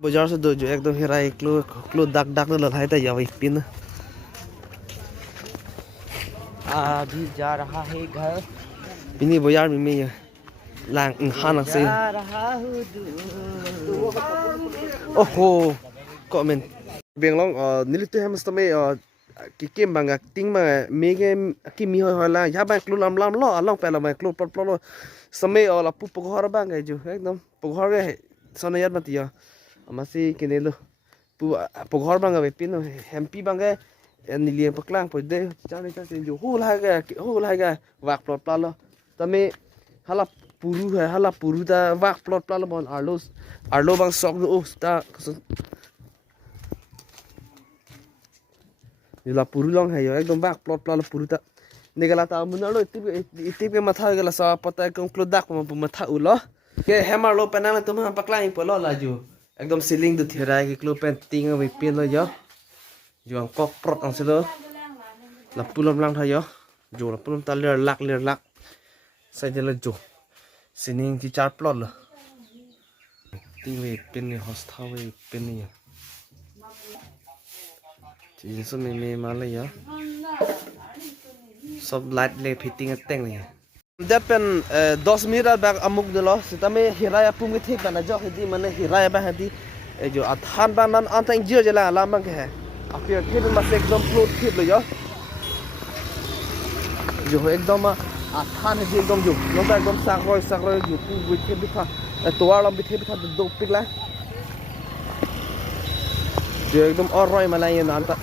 बाजार से दो जो एकदम हेरा एक क्लो दाग दाग न लगा है यावे पिन अभी जा रहा है घर पिनी बाजार में ये lang hana से जा रहा हूँ दूर ओहो comment benglong nilitu ham stame ki kem banga ting ma mege ki mi ho la ya ba klu lam lam lo along pe la ma klu por por समय और अपू पघर बांगे जो एकदम पघर के सने याद मत या अमासी किने लो पु पघर बांगे वे पिन हेम्पी बांगे निलियं पकलांग पदे जाने ता जो हो लागा वाक प्लॉट प्लालो तमे हाला पुरु है हाला पुरु ता वाक प्लॉट प्लालो बन आर्लो बांग सॉक ओ ता ला पुरु लोंग है यो एकदम वाक प्लॉट प्लालो पुरु ता निकला था मुन्ना लो इतने पे मथा गला सा पता है कौन क्लोथ दाक मथा उलो के हैमर लो पेना में तुम हम पकला ही पलो लाजू एकदम सीलिंग दु थेरा के क्लो पेंटिंग वे पेन लो जो हम कॉक प्रोट अंसे लो ला पुलम लांग था जो ला पुलम ता लेर लाक साइड ला जो सीलिंग की चार प्लॉट लो ती वे पेन ने हॉस्टा वे पेन ने चीज सो में माले या सब लाइट ले फिटिंग टेंग ले दपेन 10 मिनट बैग अमुक दलो सिता में हिराया पुंग थे बना जो हदी माने हिराया बा हदी जो अथान बानन अंतंग जियो जला लामा के है अफिर थे में से एकदम फ्लोट थे लो जो एकदम अथान है एकदम जो नो एकदम साकरोय जो पुंग थे बिथा तोवालम बिथे बिथा दो पिला जो एकदम और रोय मलाई नालता